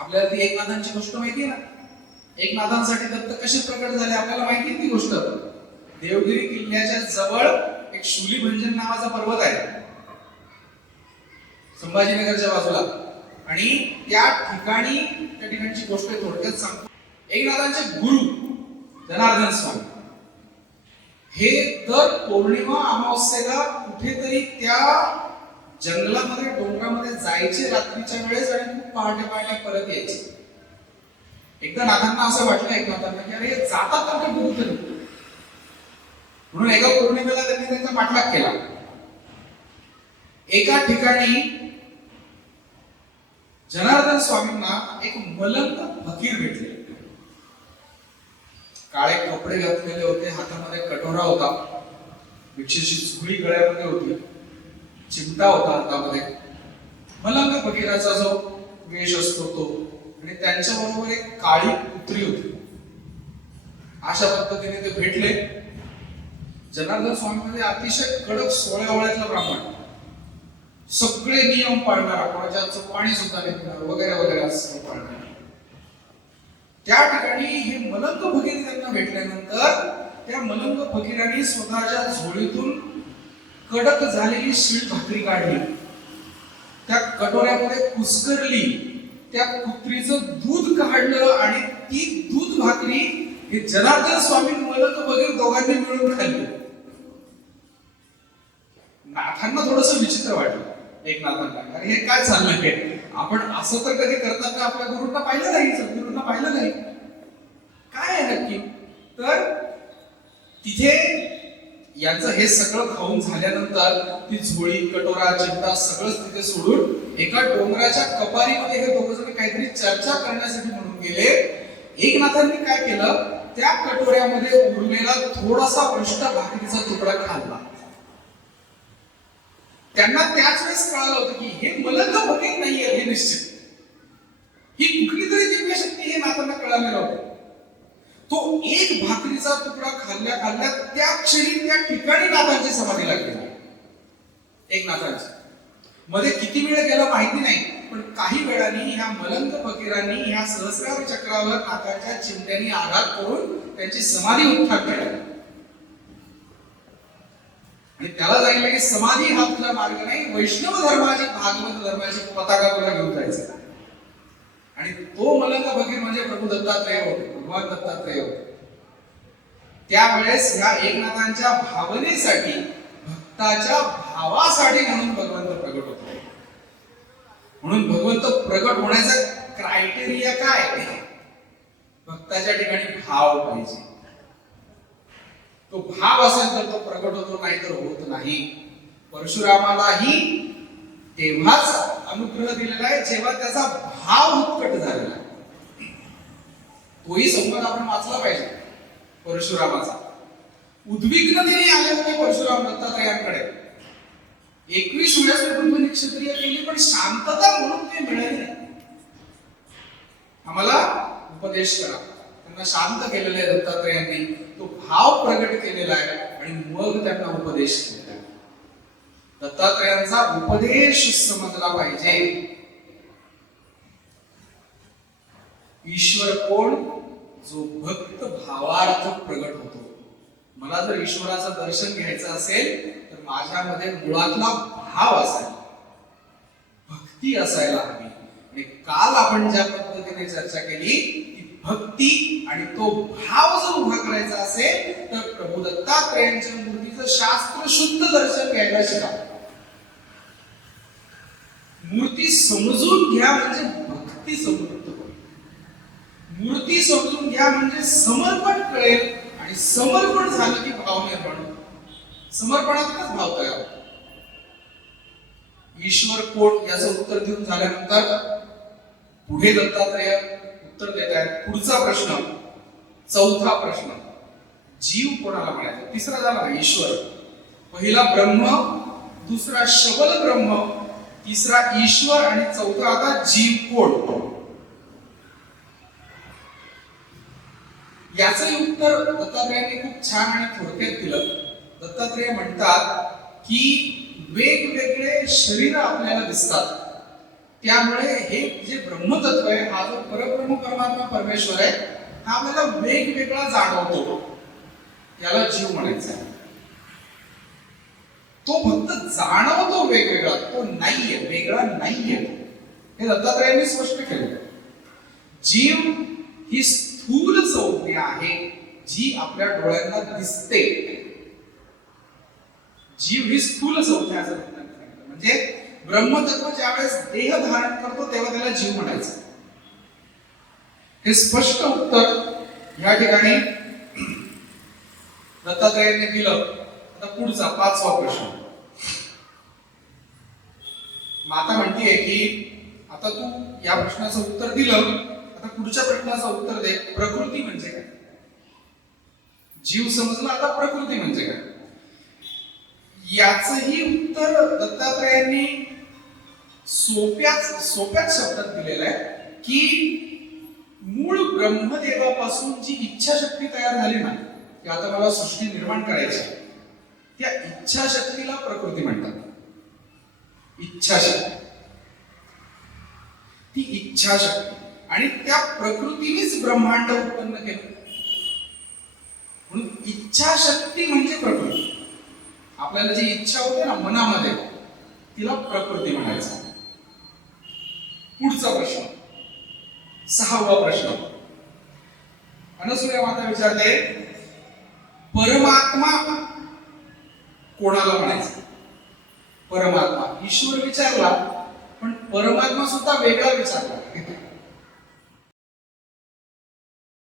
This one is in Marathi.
आपल्याला ती एकनाथांची गोष्ट माहिती आहे ना. एकनाथांसाठी दत्त कसे प्रकट झाले आपल्याला माहिती आहे ती गोष्ट. देवगिरी किल्ल्याच्या जवळ एक शूलीभंजन नावाचा पर्वत आहे संभाजीनगरच्या बाजूला, आणि त्या ठिकाणची गोष्ट थोडक्यात सांगतो. एकनाथांचे गुरु जनार्दन स्वामी हे दर पौर्णिमा अमावस्येला कुठेतरी त्या जंगलामध्ये डोंगरामध्ये जायचे रात्रीच्या वेळेस आणि खूप पहाटे पहाटे परत यायचे. एकदा नाथांना असं वाटलं एकनाथांना की अरे जातात का कुठेतरी, म्हणून एका पौर्णिमेला त्यांनी त्यांचा पाठलाग केला. एका ठिकाणी जनार्दन स्वामींना एक मलंग फकीर भेटले. काळे कपडे घातलेले होते, हातामध्ये कटोरा होता, विक्षेशी झुळी गळ्यामध्ये होती, चिमटा होता हातामध्ये. मलंग फकीराचा जो वेश असतो तो, आणि त्यांच्या बरोबर एक काळी कुत्री होती. अशा पद्धतीने ते भेटले. जनार्दन स्वामींमध्ये अतिशय कडक 16 वयातला ब्राह्मण, सगळे नियम पाळणारा, कोणाच्या पाणी सुद्धा घेतणार वगैरे वगैरे असं पाळणार. त्या ठिकाणी हे मलंग फकीर त्यांना भेटल्यानंतर त्या मलंग फकीरांनी स्वतःच्या झोळीतून कडक झालेली शीळ भाकरी काढली, त्या कटोऱ्यामध्ये कुस्करली, त्या कुत्रीचं दूध काढलं आणि ती दूध भाकरी हे जनार्दन स्वामी मलंग फकीर दोघांनी मिळून खाल्ली. नाथांना थोडस विचित्र वाटलं एकनाथांना, अरे हे काय चाललंय, आपण असं तर कधी करताना आपल्या गुरूंना पाहिलं नाही, सद्गुरूंना पाहिलं नाही, काय आहे नक्की. तर तिथे यांचं हे सगळं खाऊन झाल्यानंतर ती झोळी कटोरा चिमटा सगळंच तिथे सोडून एका डोंगराच्या कपारीमध्ये हे दोघ जण काहीतरी चर्चा करण्यासाठी म्हणून गेले. एकनाथांनी काय केलं, त्या कटोऱ्यामध्ये उरलेला थोडासा भ्रष्ट भाकरीचा तुकडा खाल्ला. त्यांना त्याच वेळेस कळालं होतं की हे मलंग फकीर नाहीये, हे निश्चित ही कुठली तरी दिव्य शक्ती, हे नाथांना कळालेलं होतं. तो एक भाकरीचा तुकडा खाल्ल्या खाल्ल्या त्या क्षणी त्या ठिकाणी नाथांची समाधी लागली. एकनाथांची मध्ये किती वेळ गेला माहिती नाही, पण काही वेळाने ह्या मलंग फकीरांनी ह्या सहस्रार चक्रावर नाथांच्या चिमट्याने आघात करून त्यांची समाधी उत्थान केली. आणि त्याला जायला की समाधी हा तुला मार्ग नाही, वैष्णव धर्माची भागवत धर्माची पताका तुला घेऊन जायचं. आणि तो मलंग फकीर म्हणजे प्रभू दत्तात्रेय होते, भगवान दत्तात्रेय होते. त्यावेळेस ह्या एकनाथांच्या भावनेसाठी, भक्ताच्या भावासाठी म्हणून भगवंत प्रगट होते. म्हणून भगवंत प्रगट होण्याचा क्रायटेरिया काय, भक्ताच्या ठिकाणी भाव पाहिजे. तो भाव असेल तर तो प्रगट होतो, नाही तर होत नाही. परशुरामालाही तेव्हाच अनुग्रह दिलेला आहे जेव्हा त्याचा भाव उत्कट झालेला आहे. तोही संवाद आपण वाचला पाहिजे परशुरामाचा. उद्विग्नतेने आले होते परशुराम दत्तात्रयांकडे. 21 वेळेस कुटुंबी क्षत्रिय केली, पण शांतता म्हणून ते मिळाली नाही. आम्हाला उपदेश करा. त्यांना शांत केलेलं आहे दत्तात्रयांनी, तो भाव प्रगट केलेला आहे आणि मग त्यांना उपदेश केला. दत्तात्रयांचा उपदेश समजला पाहिजे. ईश्वर कोण, जो भक्त भावार्थ प्रगट होतो. मला जर ईश्वराचं दर्शन घ्यायचं असेल तर माझ्यामध्ये मुळातला भाव असायला, भक्ती असायला हवी. आणि काल आपण ज्या पद्धतीने चर्चा केली, ती भक्ती आणि तो भाव जर उभा करायचा असेल तर प्रभू दत्तात्रयांच्या मूर्तीचं शास्त्र शुद्ध दर्शन घ्यायला शिका. मूर्ती समजून घ्या म्हणजे भक्ती समृद्ध होईल. मूर्ती समजून घ्या म्हणजे समर्पण कळेल, आणि समर्पण झालं की भाव निर्माण होतो. समर्पणातच भाव तयार होतो. ईश्वर कोण याचं उत्तर देऊन झाल्यानंतर पुढे दत्तात्रय उत्तर देत आहेत. पुढचा प्रश्न, चौथा प्रश्न, जीव कोणाला म्हणायचा. तिसरा झाला ईश्वर, पहिला ब्रह्म, दुसरा शबल ब्रह्म, तिसरा ईश्वर आणि चौथा आता जीव कोण. याचं उत्तर दत्तात्रयांनी खूप छान आणि थोडक्यात दिलं. दत्तात्रेय म्हणतात की वेगवेगळे शरीर आपल्याला दिसतात, त्यामुळे हे जे ब्रह्मतत्व आहे, हा जो परब्रह्म परमात्मा परमेश्वर आहे, हा आपल्याला वेगवेगळा जाणवतो. याला जीव म्हणायचा. तो फक्त जाणवतो वेगवेगळा, तो नाहीये, वेगळा नाहीये. हे दत्तात्रयांनी स्पष्ट केलं. जीव ही स्थूल संज्ञा आहे, जी आपल्या डोळ्यांना दिसते. जीव ही स्थूल संज्ञा असं म्हणजे ब्रह्मतत्व ज्यावेळेस देह धारण करतो तेव्हा त्याला जीव म्हणायचं. हे स्पष्ट उत्तर या ठिकाणी दत्तात्रयांनी दिलं. आता पुढचा 5वा प्रश्न. माता म्हणतीये की आता तू या प्रश्नाचं उत्तर दिलं, आता पुढच्या प्रश्नाचं उत्तर दे. प्रकृती म्हणजे काय? जीव समजला, आता प्रकृती म्हणजे काय? याचंही उत्तर दत्तात्रयांनी सोप्याच शब्दात दिलेलं आहे की मूळ ब्रह्मदेवापासून जी इच्छाशक्ती तयार झाली ना, की आता मला सृष्टी निर्माण करायची, त्या इच्छाशक्तीला प्रकृती म्हणतात. इच्छाशक्ती, ती इच्छाशक्ती, आणि त्या प्रकृतीनेच ब्रह्मांड उत्पन्न केलं. म्हणून इच्छाशक्ती म्हणजे प्रकृती. आपल्याला जी इच्छा होते ना मनामध्ये, तिला प्रकृती म्हणायचं. पुढचा प्रश्न, 6वा प्रश्न. अनसूया माता विचारते, परमात्मा कोणाला म्हणायचं? परमात्मा, ईश्वर विचारला, पण परमात्मा सुद्धा वेगळा विचारला.